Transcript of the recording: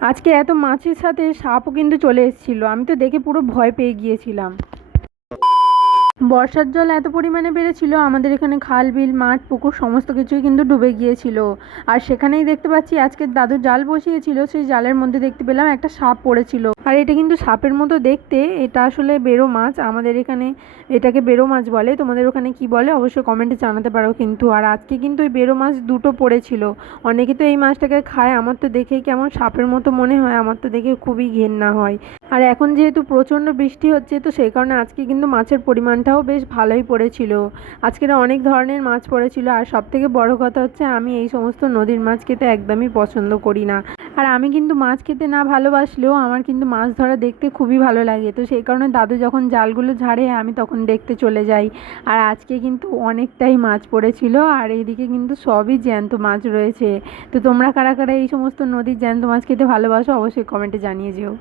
আজকে এত মাছের সাথে সাপও কিন্তু চলে এসেছিল, আমি তো দেখে পুরো ভয় পেয়ে গিয়েছিলাম। বর্ষার জল এত পরিমাণে বেড়েছিল, আমাদের এখানে খাল বিল মাঠ পুকুর সমস্ত কিছুই কিন্তু ডুবে গিয়েছিল। আর সেখানেই দেখতে পাচ্ছি আজকে দাদু জাল বসিয়েছিল, সেই জালের মধ্যে দেখতে পেলাম একটা সাপ পড়েছিল। আর এটা কিন্তু সাপের মতো দেখতে, এটা আসলে বেরো মাছ, আমাদের এখানে এটাকে বেরো মাছ বলে। তোমাদের ওখানে কি বলে অবশ্যই কমেন্টে জানাতে পারো কিন্তু। আর আজকে কিন্তু ওই বেরো মাছ দুটো পড়েছিল। অনেকে তো এই মাছটাকে খায়, আমার তো দেখেই কেমন সাপের মতো মনে হয়, আমার তো দেখে খুবই ঘেন্না হয়। আর এখন যেহেতু প্রচণ্ড বৃষ্টি হচ্ছে, তো সেই কারণে আজকে কিন্তু মাছের পরিমাণটাও বেশ ভালোই পড়েছিল। আজকের অনেক ধরনের মাছ পড়েছিল। আর সবথেকে বড় কথা হচ্ছে, আমি এই সমস্ত নদীর মাছ খেতে একদমই পছন্দ করি না। আর আমি কিন্তু মাছ খেতে না ভালোবাসলেও আমার কিন্তু মাছ ধরা দেখতে খুবই ভালো লাগে, তো সেই কারণে দাদু যখন জালগুলো ঝাড়ে আমি তখন দেখতে চলে যাই। আর আজকে কিন্তু অনেকটাই মাছ পড়েছিল, আর এইদিকে কিন্তু সবই জ্যান্ত মাছ রয়েছে। তো তোমরা কারা কারা এই সমস্ত নদীর জ্যান্ত মাছ খেতে ভালোবাসো অবশ্যই কমেন্টে জানিয়ে যেও।